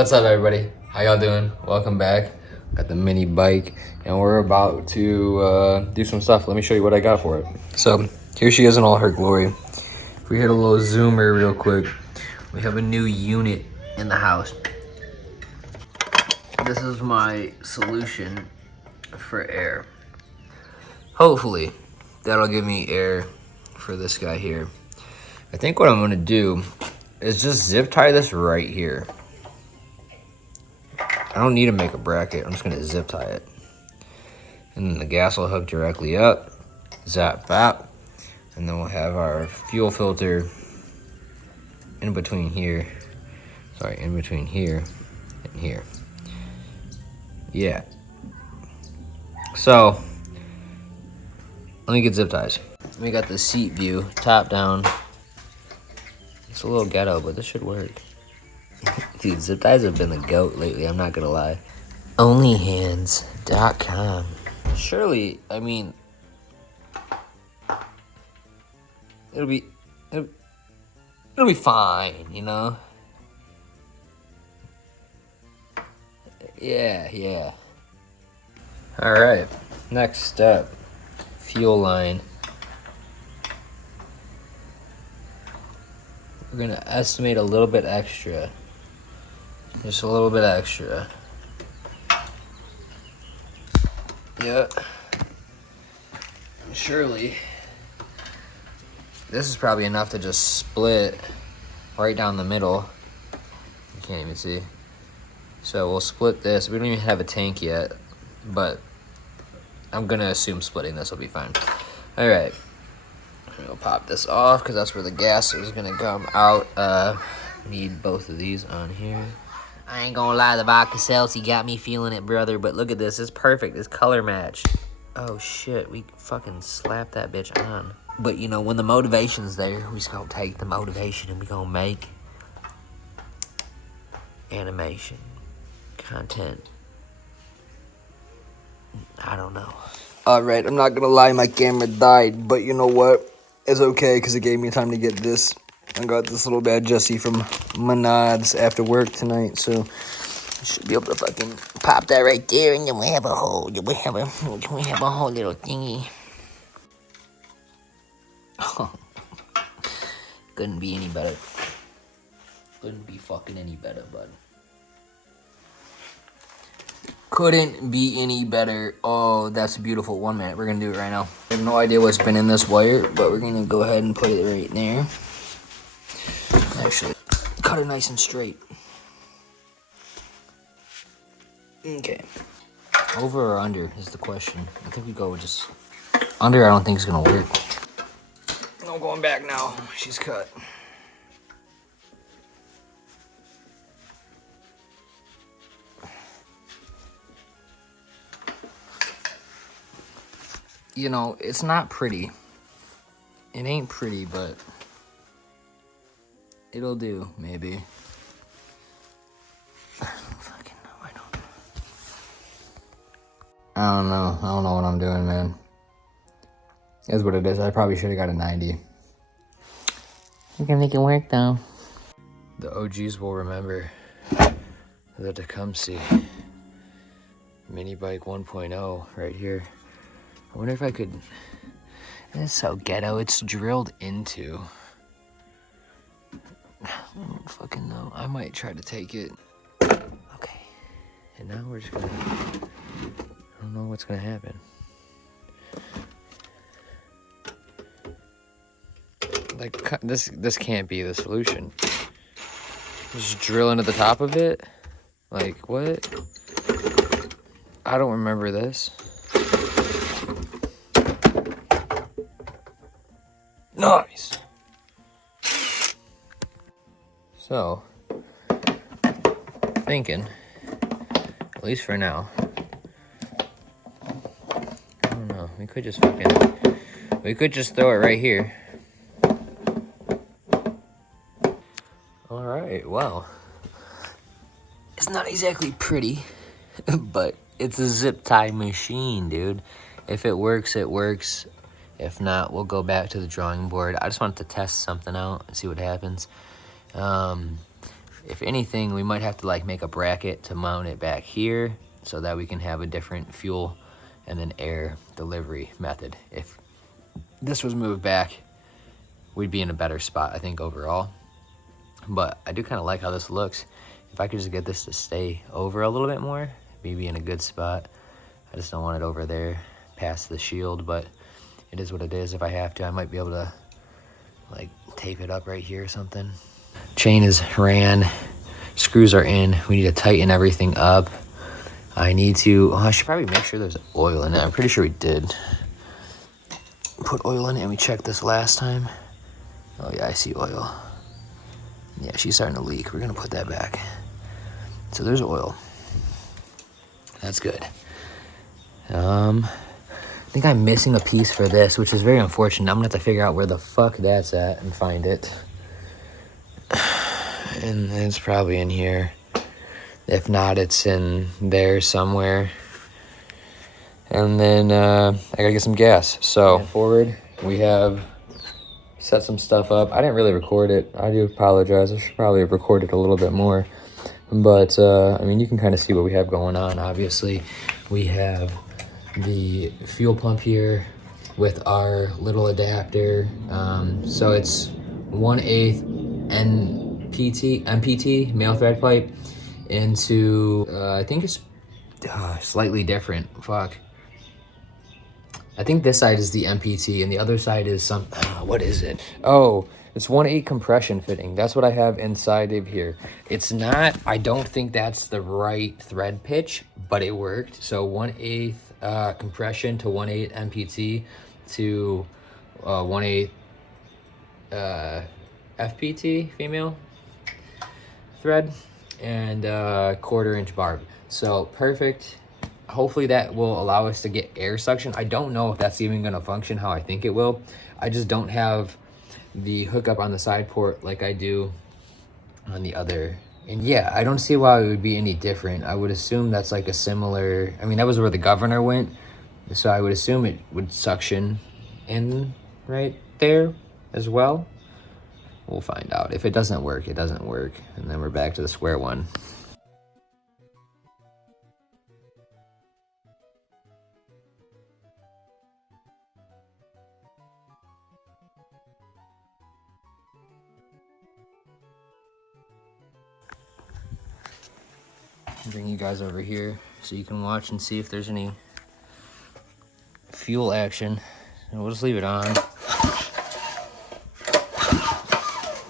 What's up, everybody? How y'all doing? Welcome back. Got the mini bike, and we're about to do some stuff. Let me show you what I got for it. So here she is in all her glory. If we hit a little zoomer real quick, we have a new unit in the house. This is my solution for air. Hopefully, that'll give me air for this guy here. I think what I'm gonna do is just zip tie this right here. I don't need to make a bracket. I'm just gonna zip tie it. And then the gas will hook directly up. Zap, bap. And then we'll have our fuel filter in between here. Sorry, in between here and here. Yeah. So, let me get zip ties. We got the seat view, top down. It's a little ghetto, but this should work. Dude, zip ties have been the goat lately, I'm not gonna lie. Onlyhands.com. Surely, I mean, it'll be fine, you know? Yeah. All right, next step, fuel line. We're gonna estimate a little bit extra. Just a little bit extra. Yep. Surely, this is probably enough to just split right down the middle. You can't even see. So we'll split this. We don't even have a tank yet, but I'm gonna assume splitting this will be fine. All right. We'll pop this off because that's where the gas is gonna come out. Need both of these on here. I ain't gonna lie, the vodka Celsi got me feeling it, brother. But look at this, it's perfect. It's color matched. Oh shit, we fucking slapped that bitch on. But you know, when the motivation's there, we just gonna take the motivation and we gonna make animation, content. I don't know. All right, I'm not gonna lie, my camera died, but you know what? It's okay because it gave me time to get this. I got this little bad Jesse from Menards after work tonight, so I should be able to fucking pop that right there, and then we have a whole, we have a whole little thingy. Couldn't be any better. Couldn't be fucking any better, bud. Couldn't be any better. Oh, that's beautiful. 1 minute. We're going to do it right now. I have no idea what's been in this wire, but we're going to go ahead and put it right there. Actually, cut it nice and straight. Okay. Over or under is the question. I think we go with just under. I don't think it's going to work. No going back now. She's cut. You know, it's not pretty. It ain't pretty, but it'll do, maybe. I don't fucking know. I don't know. I don't know what I'm doing, man. Is what it is. I probably should have got a 90. We can make it work, though. The OGs will remember the Tecumseh Mini Bike 1.0 right here. I wonder if I could... It's so ghetto. It's drilled into. I don't fucking know. I might try to take it. Okay. And now we're just gonna... I don't know what's gonna happen. Like, this can't be the solution. Just drill into the top of it? Like, what? I don't remember this. Nice. So, thinking, at least for now, I don't know, we could just throw it right here. All right, well, it's not exactly pretty, but it's a zip tie machine, dude. If it works, it works. If not, we'll go back to the drawing board. I just wanted to test something out and see what happens. If anything, we might have to like make a bracket to mount it back here so that we can have a different fuel and then air delivery method. If this was moved back, we'd be in a better spot, I think, overall. But I do kind of like how this looks. If I could just get this to stay over a little bit more, we'd be in a good spot. I just don't want it over there past the shield, but it is what it is. If I have to, I might be able to like tape it up right here or something. Chain is ran, screws are in. We need to tighten everything up. I need to, I should probably make sure there's oil in it. I'm pretty sure we did put oil in it, and we checked this last time. Oh yeah, I see oil. Yeah, she's starting to leak. We're gonna put that back. So there's oil. That's good. I think I'm missing a piece for this, which is very unfortunate. I'm gonna have to figure out where the fuck that's at and find it. And it's probably in here. If not, it's in there somewhere. And then I gotta get some gas. So forward, we have set some stuff up. I didn't really record it. I do apologize. I should probably have recorded a little bit more. But I mean, you can kind of see what we have going on. Obviously, we have the fuel pump here with our little adapter. So it's 1/8 MPT, male thread pipe, into I think it's slightly different. Fuck. I think this side is the MPT and the other side is some, what is it? Oh, it's 1/8 compression fitting. That's what I have inside of here. It's not, I don't think that's the right thread pitch, but it worked. So 1/8 compression to 1/8 MPT to 1/8 FPT, female thread, and 1/4 inch barb. So perfect. Hopefully that will allow us to get air suction. I don't know if that's even gonna function how I think it will. I just don't have the hookup on the side port like I do on the other. And yeah, I don't see why it would be any different. I would assume that's like a similar, I mean, that was where the governor went. So I would assume it would suction in right there as well. We'll find out. If it doesn't work, it doesn't work. And then we're back to the square one. Bring you guys over here so you can watch and see if there's any fuel action. And we'll just leave it on.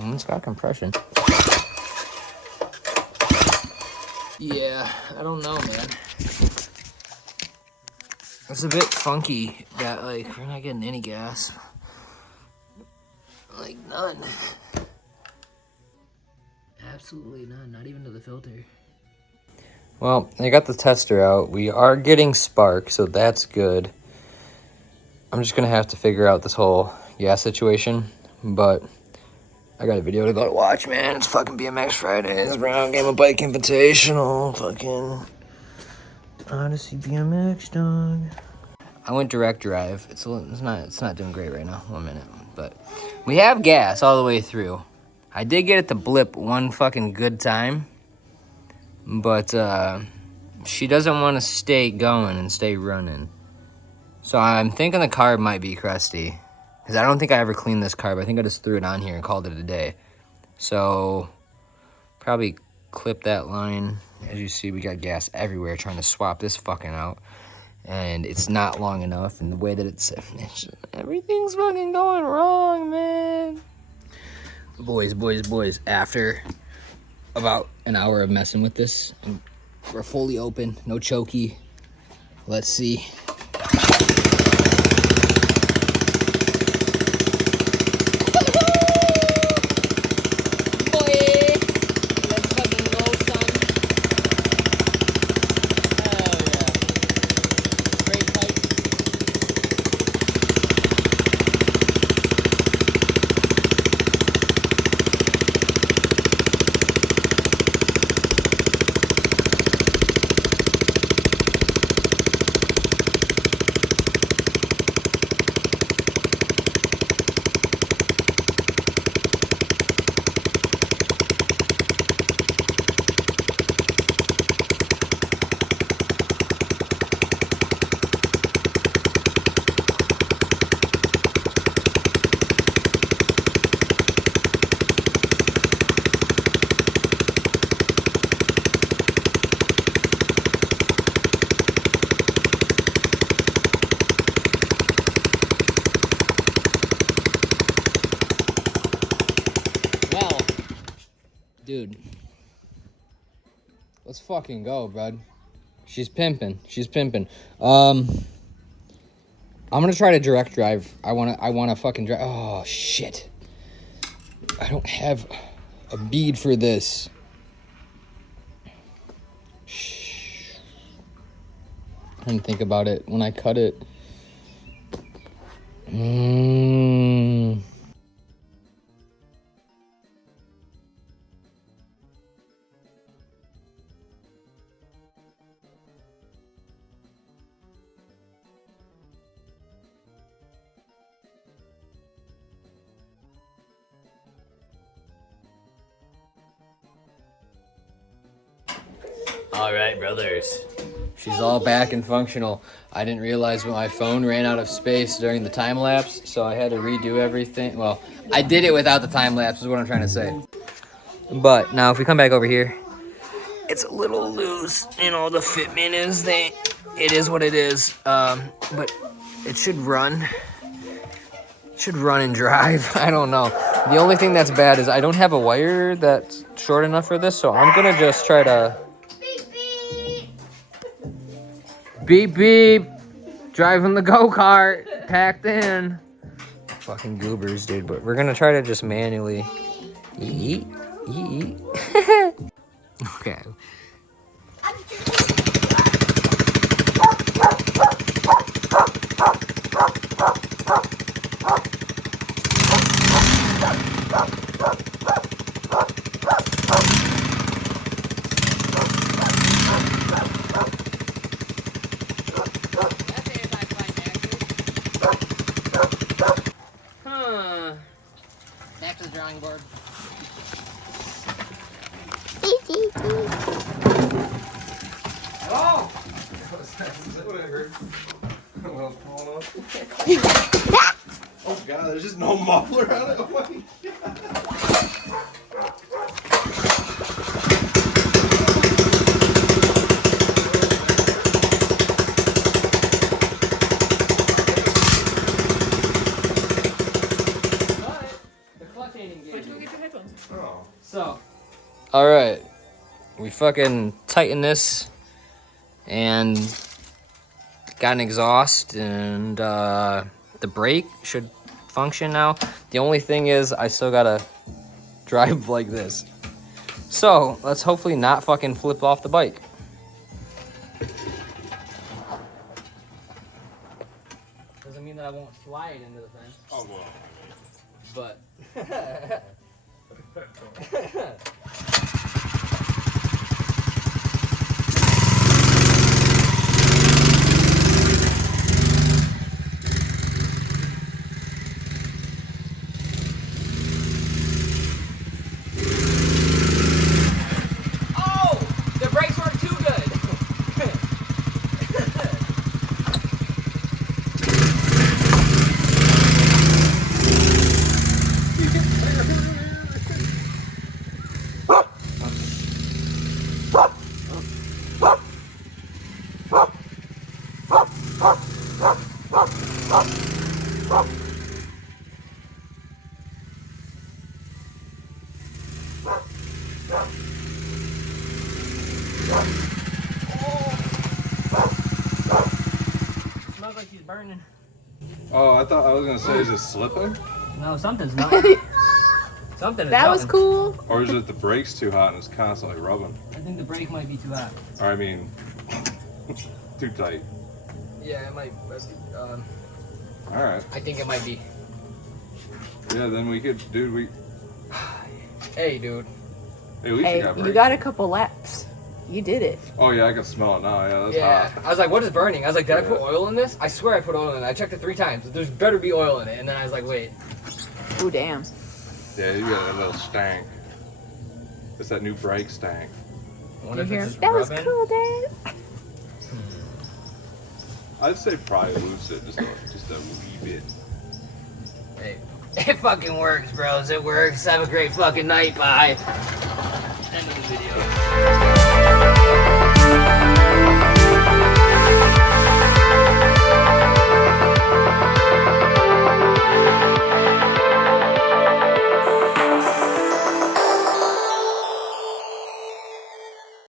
And it's got compression. Yeah, I don't know, man. It's a bit funky that like we're not getting any gas. Like none. Absolutely none, not even to the filter. Well, I got the tester out. We are getting spark, so that's good. I'm just gonna have to figure out this whole gas situation, but I got a video to go to watch, man. It's fucking BMX Fridays, Brown Game of Bike Invitational, fucking Odyssey BMX, dog. I went direct drive. It's not doing great right now. 1 minute, but we have gas all the way through. I did get it to blip one fucking good time. But she doesn't want to stay going and stay running. So I'm thinking the carb might be crusty. Because I don't think I ever cleaned this carb. I think I just threw it on here and called it a day. So probably clip that line. As you see, we got gas everywhere trying to swap this fucking out. And it's not long enough. And the way that it's everything's fucking going wrong, man. Boys. After about an hour of messing with this, and we're fully open, no chokey. Let's see. Dude. Let's fucking go, bud. She's pimping. She's pimping. I'm gonna try to direct drive. I wanna fucking drive. Oh shit. I don't have a bead for this. Shh. I didn't think about it when I cut it. All right, brothers. She's all back and functional. I didn't realize my phone ran out of space during the time lapse, so I had to redo everything. Well, I did it without the time lapse is what I'm trying to say. But now if we come back over here, it's a little loose. You know, the fitment is it is what it is. But it should run. It should run and drive. I don't know. The only thing that's bad is I don't have a wire that's short enough for this, so I'm gonna just try to beep beep, driving the go-kart, packed in. Fucking goobers, dude, but we're gonna try to just manually eat. Okay. Back to the drawing board. Oh! Is that what I heard? Oh god, there's just no muffler on it. Oh my god. So, all right, we fucking tighten this and got an exhaust, and the brake should function now. The only thing is I still gotta drive like this. So let's hopefully not fucking flip off the bike. Doesn't mean that I won't slide into the fence. Oh well. But oh, the brakes weren't too good. Smells like he's burning. Oh, I thought I was gonna say, is it slipping? No, something's not. Something is That was nothing. cool. Or is it the brake's too hot and it's constantly rubbing? I think the brake might be too hot. Or I mean, too tight. Yeah, it might. Alright. I think it might be. Yeah, then we could, dude, we... Hey, dude. Hey, at least Hey, you got you brake. got a couple laps. You did it. Oh yeah, I can smell it now. Yeah, that's Yeah, hot. I was like, what is burning? I was like, did I put Yeah. oil in this? I swear I put oil in it. I checked it 3 times. There's better be oil in it. And then I was like, wait. Ooh, damn. Yeah, you got that little stank. It's that new brake stank. I wonder You if hear? it's just That was rubbing. cool, Dad. I'd say probably loose it just a wee bit. Hey, it fucking works, bros. It works. Have a great fucking night. Bye. End of the video.